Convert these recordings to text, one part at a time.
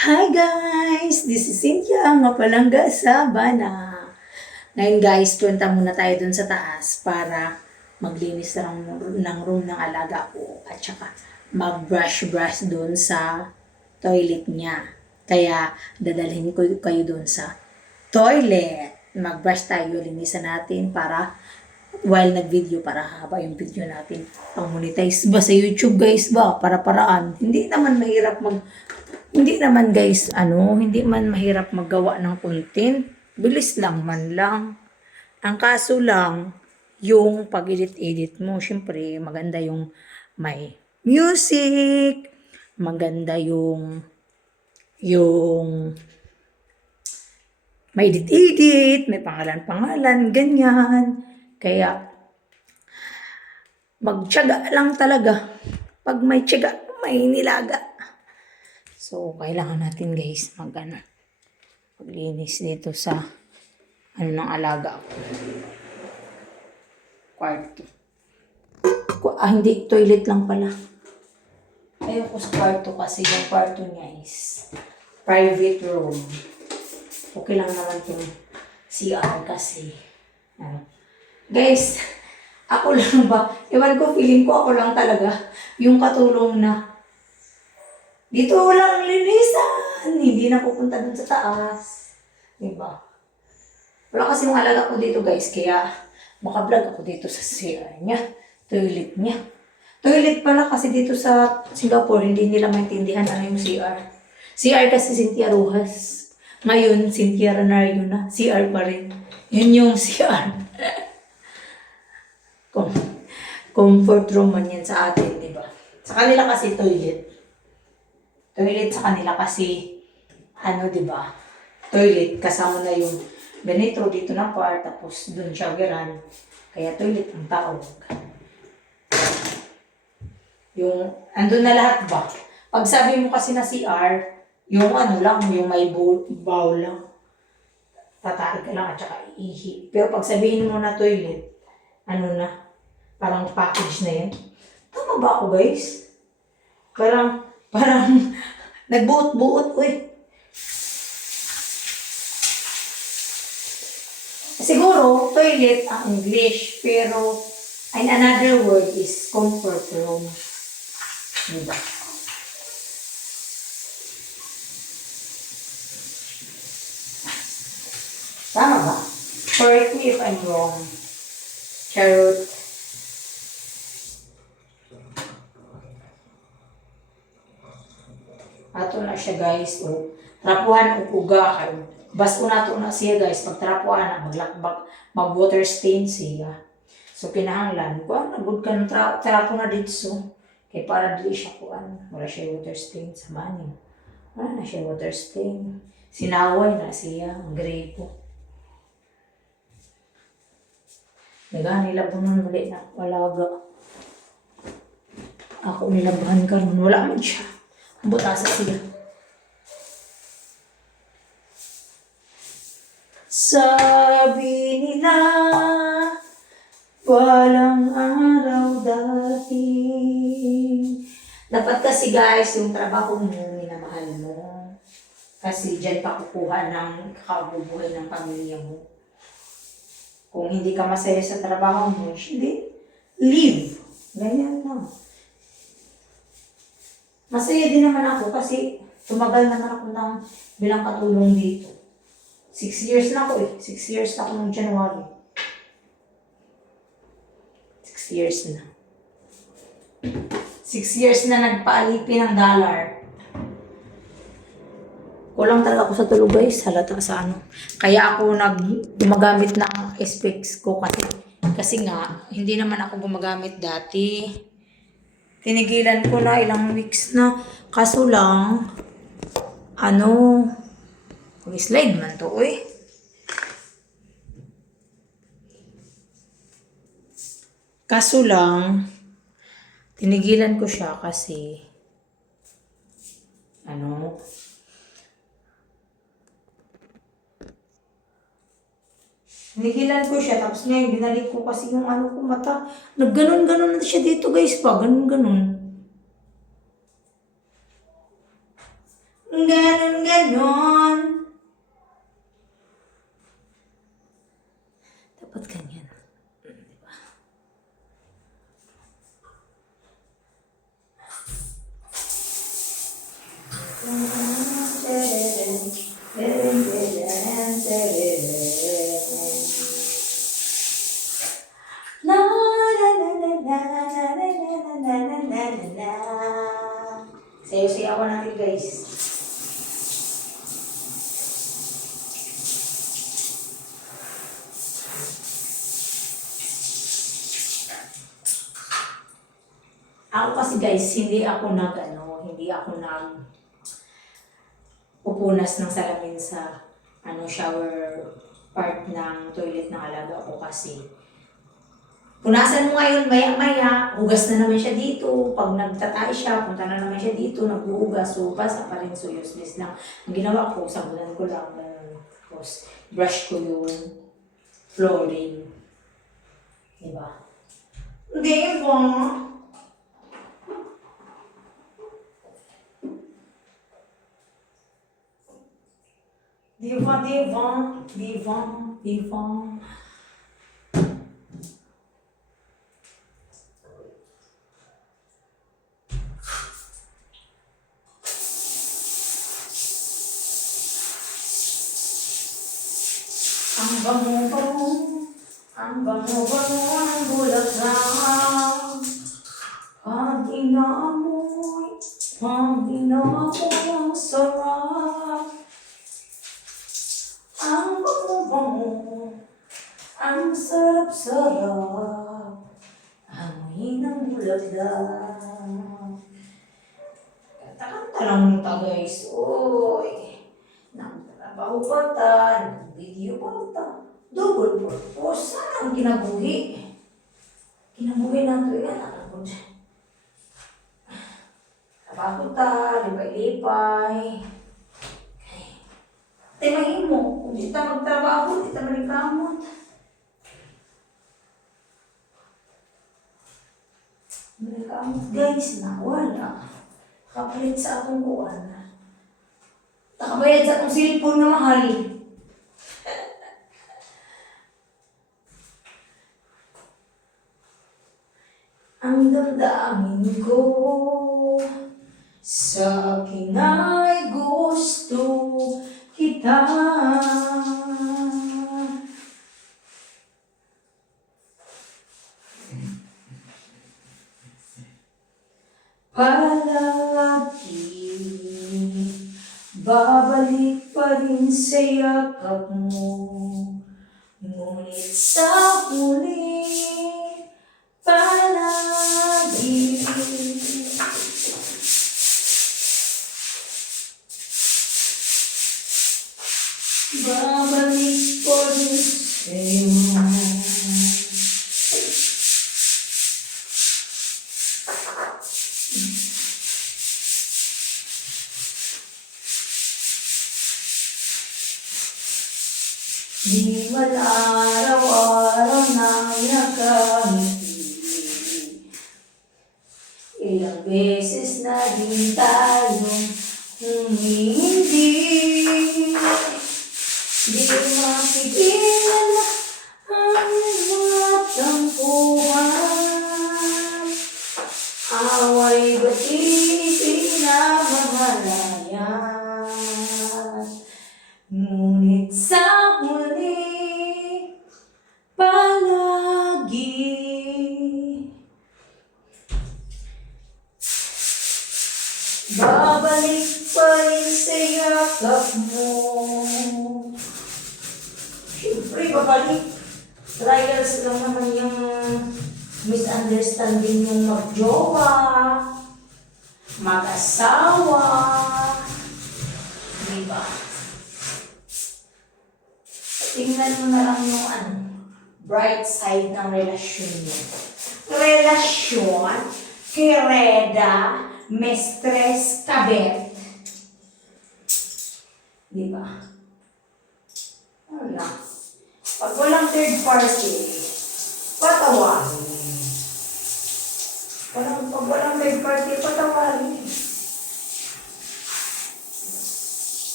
Hi guys! This is Cynthia, ang mapalangga sa Bana. Ngayon guys, punta muna tayo dun sa taas para maglinis ng room ng alaga ko at saka mag-brush dun sa toilet niya. Kaya dadalhin ko kayo dun sa toilet. Mag-brush tayo, linisan natin para while nag-video para haba yung video natin. Pang monetize ba sa YouTube guys ba? Para-paraan. Hindi naman guys, hindi man mahirap maggawa ng content. Bilis lang man lang. Ang kaso lang, yung pag-edit mo, syempre maganda yung may music, maganda yung may edit-edit, may pangalan-pangalan, ganyan. Kaya, magtiyaga lang talaga. Pag may tiyaga, may nilaga. So, kailangan natin guys maglinis dito sa ng alaga ko. Kwarto. Hindi, toilet lang pala. Ayoko sa kwarto kasi yung kwarto niya is private room. Okay lang naman itong CR kasi. Guys, ako lang ba? Ewan ko, feeling ko ako lang talaga yung katulong na dito lang linisan. Hindi na pupunta dun sa taas. Diba? Wala kasi mga alaga ko dito guys. Kaya makablog ako dito sa CR niya. Toilet niya. Toilet pala kasi dito sa Singapore. Hindi nila maintindihan ano yung CR. CR kasi Cynthia Rojas. Ngayon, Cynthia Renario na. CR pa rin. Yun yung CR. Comfort room man yan sa atin, diba? Sa kanila kasi toilet. Toilet sa kanila kasi, diba? Toilet, kasama na yung ganito dito na part, tapos dun showeran. Kaya toilet ang tawag. Yung, andun na lahat ba? Pag sabi mo kasi na CR, yung lang, yung may bowl lang. Tatarik ka lang at saka ihi. Pero pag sabihin mo na toilet, na, parang package na yan. Tama ba ako guys? Parang, nagbuot-buot, uy. Siguro, toilet ang English, pero another word is comfort room. Diba? Tama ba? Correct me if I'm wrong. Charot. Ato na siya guys. O, trapuhan o uga kayo. Basko na to na siya guys. Pag trapuhan na, maglakbak, mag-water stain siya. So, kinahanglan. Kuan, nagod ka ng trapo na dito. So, kaya para dili siya kuan. Wala siya water stain sa banyo. Wala na siya water stain. Sinaway na siya. Ang grepo. Nilabunan muli na walaga. Ako nilabahan ka nun. Wala man siya. Butasa siya. Sabi nila, walang araw dati. Dapat kasi guys, yung trabaho mo, minamahal mo. Kasi dyan pa kukuha ng kakabubuhay ng pamilya mo. Kung hindi ka masaya sa trabaho mo, hindi, leave. Ganyan lang. Masaya din naman ako kasi tumagal naman ako ng bilang katulong dito. 6 years na ako 6 years na ako ng January. 6 years na. 6 years na nagpaalipin ng dollar. Kulang talaga ako sa tulog guys, halata sa Kaya ako gumagamit ng specs ko kasi nga, hindi naman ako gumagamit dati. Tinigilan ko na ilang weeks na. Kaso lang, slide man to, uy. Kaso lang, tinigilan ko siya kasi, tinigilan ko siya, tapos ngayon binalik ko kasi yung ko mata. Nagganon-ganon na siya dito guys pa, ganon-ganon. Ganon, ganon. Dapat ganyan. Diba? La la la la la la la la la la la la. Sayo-sayo ako natin guys. Ako kasi guys, hindi ako pupunas ng salamin sa shower part ng toilet ng alaga ko kasi punasan mo ngayon, maya-maya, hugas na naman siya dito. Pag nagtatay siya, punta na naman siya dito, nagbuhugas, so basa pa rin, so useless lang. Ang ginawa ko, sabunan ko lang, tapos brush ko yung flooring. Diba? Diba? Diva, diva, diva, diva. Ang bango-bango, ang bango-bango ng bulaklak. Pag inaamoy, ang sarap. Ang bango-bango, ang sarap-sarap. Amoy ng bulaklak. Kanta-kanta lang ta guys, oy. Nagtrabaho pa ta, nag-video pa ta. Double purpose, sana ang kinabuhi. Kinabuhi nato yan, alam ko dyan. Trabaho ta, lipay-lipay. Timahin mo, kung di ta magtrabaho, di ta manikamot. Manikamot guys, na wala. Kapalit sa akong kuwan. Nakabayad sa akong cellphone na mahal. Ang damdamin ko sa akin ay gusto kita. Palagi babalik pa rin sa yakap mo, ngunit sa huli palagi babalik pa rin sa'yo. Di man araw-araw nang nakangiti, ilang beses na din tayong humindi. Di mapigilan ang mga tampuhan, away ba't pinamamalayan, ngunit sa huli palagi babalik pa rin sa yakap mo. Siyempre, babalik. Trials lang naman yung misunderstanding yung magjowa, mag-asawa. Diba? Tingnan mo na lang yung bright side ng relasyon mo. Relasyon, Kireda, Mestres, Kabet. Diba? Wala. Pag walang third party, patawarin. Pag walang third party, patawarin.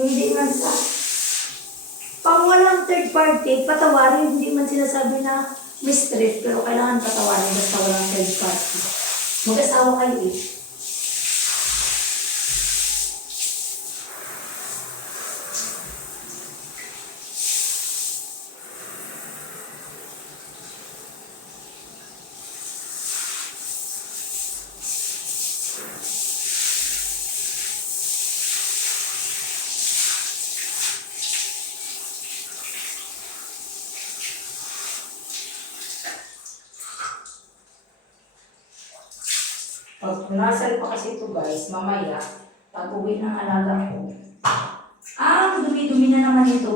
Hindi man sa... Pang walang third party, patawarin, hindi man sinasabi na mistress, pero kailangan patawarin basta walang third party. Mag-asawa kayo eh. Pag nasal pa kasi ito guys, mamaya, pag uwi ng alaga ko, dumi-dumi na naman ito.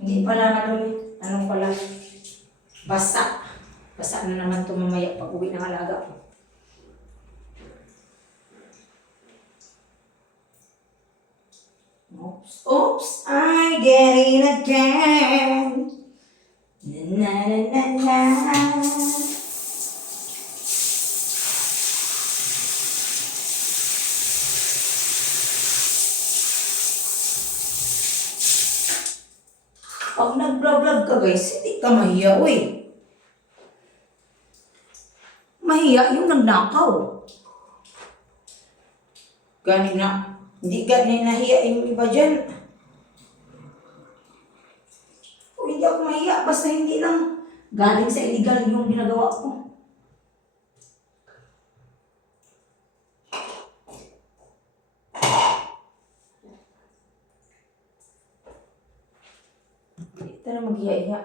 Hindi pala madumi, ano pala, basa. Basa na naman ito mamaya pag uwi ng alaga ko. Oops, I get it again. Na na na na na. Pag nag-vlog ka guys, hindi ka mahiya, uy. Mahiya yung nagnakaw. Gani na. Hindi gani nahiya yung iba dyan. O hindi ako mahiya, basta hindi lang galing sa illegal yung ginagawa ko. Ito na mag-iya-iya.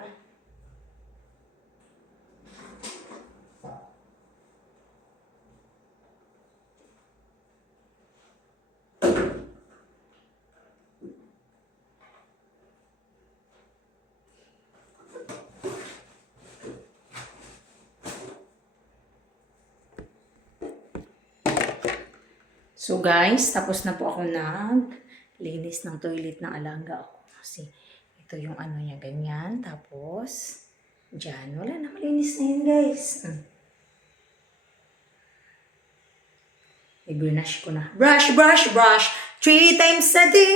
So guys, tapos na po ako naglinis ng toilet ng alaga ko. Kasi ito yung ano niya, ganyan. Tapos, dyan, wala na, malinis na yun guys. I-brush ko na. Brush, brush, brush. 3 times a day.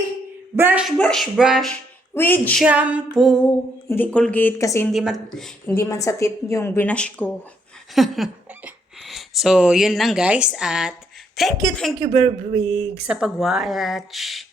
Brush, brush, brush. With shampoo. Hindi Colgate kasi hindi man sa tit yung brush ko. So, yun lang guys. At thank you very big sa pag-watch.